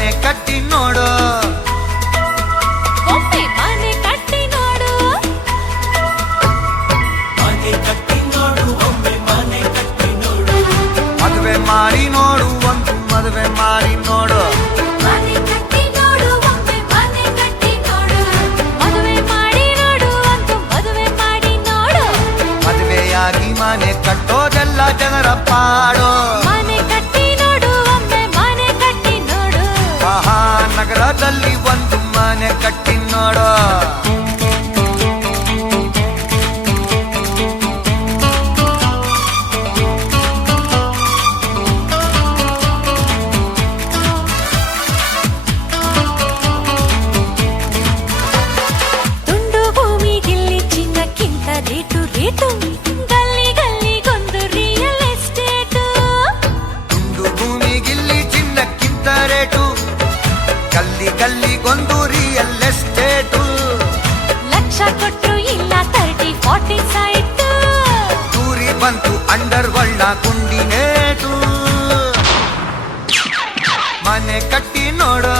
ಮನೆ ಕಟ್ಟಿ ನೋಡು, ಒಮ್ಮೆ ಮನೆ ಕಟ್ಟಿ ನೋಡು, ಮನೆ ಕಟ್ಟಿ ನೋಡು, ಒಮ್ಮೆ ಮನೆ ಕಟ್ಟಿ ನೋಡು. ಮದುವೆ ಮಾಡಿ ನೋಡು, ಒಂದು ಮದುವೆ ಮಾಡಿ ನೋಡು. ಮನೆ ಕಟ್ಟಿ ನೋಡು, ಒಮ್ಮೆ ಮನೆ ಕಟ್ಟಿ ನೋಡು, ಮದುವೆ ಮಾಡಿ ನೋಡು, ಒಂದು ಮದುವೆ ಮಾಡಿ ನೋಡು. ಮದುವೆಯಾಗಿ ಮನೆ ಕಟ್ಟೋದೆಲ್ಲ ಜನರ ಪಾಡು. ಮನೆ ಕಟ್ಟಿ ನೋಡು, ಒಮ್ಮೆ ಮನೆ ಕಟ್ಟಿ ನೋಡು. ಮಹಾನಗರದಲ್ಲಿ ಒಂದು ಮನೆ ಕಟ್ಟಿ ನೋಡು. ತುಂಡು ಭೂಮಿಗಿಲ್ಲಿ ಚಿನ್ನಕ್ಕಿಂತ ರೇಟು ರೇಟು, ಗಲ್ಲಿ ಗಲ್ಲಿಗೊಂದು ರಿಯಲ್ ಎಸ್ಟೇಟು. ತುಂಡು ಭೂಮಿಗಿಲ್ಲಿ ಚಿನ್ನಕ್ಕಿಂತ ರೇಟು, ಗಲ್ಲಿ ಗಲ್ಲಿಗೊಂದು ರಿಯಲ್ ಎಸ್ಟೇಟು. ಲಕ್ಷ ಕೊಟ್ರು ಇಲ್ಲ 30-40 ಸೈಟ್. ದೂರಿ ಬಂತು ಅಂಡರ್ ವರ್ಲ್ಡ್ ಗುಂಡಿನೇಟು. ಮನೆ ಕಟ್ಟಿ ನೋಡು,